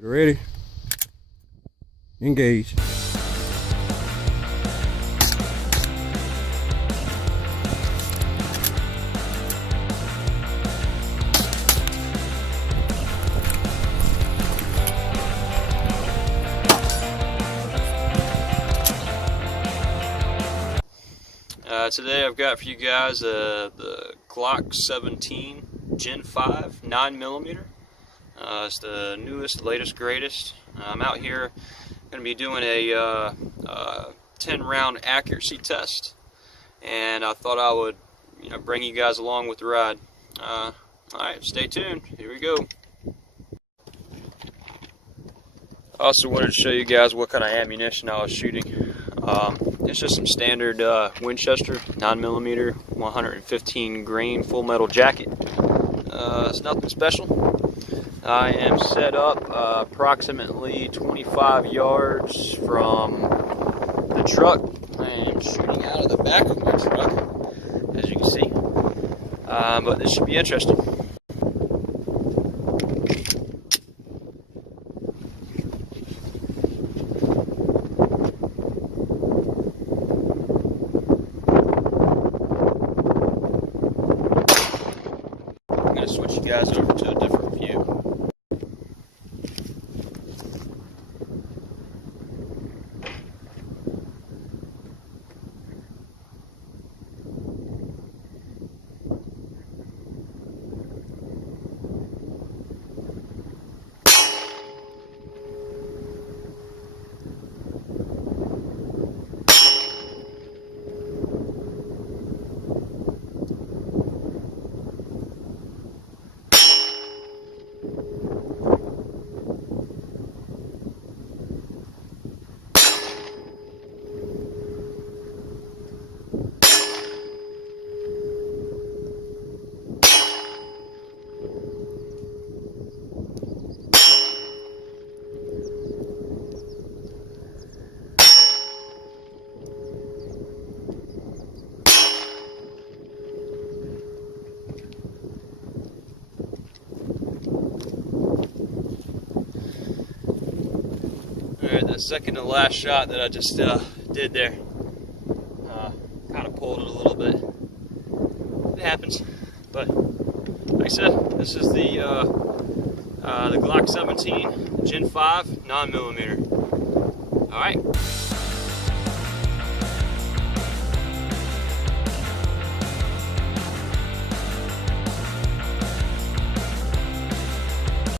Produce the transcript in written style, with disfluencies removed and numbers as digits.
Ready? Engage. Today I've got for you guys the Glock 17 Gen 5 9mm. It's the newest, latest, greatest. I'm out here going to be doing a 10-round accuracy test, and I thought I would, bring you guys along with the ride. All right, stay tuned. Here we go. I also wanted to show you guys what kind of ammunition I was shooting. It's just some standard Winchester 9mm 115 grain full metal jacket. It's nothing special. I am set up approximately 25 yards from the truck. I am shooting out of the back of my truck, as you can see. But this should be interesting. I'm going to switch you guys over to a different view. Alright, the second to last shot that I just did there, kind of pulled it a little bit. It happens, but like I said, this is the Glock 17 Gen 5 9mm. Alright.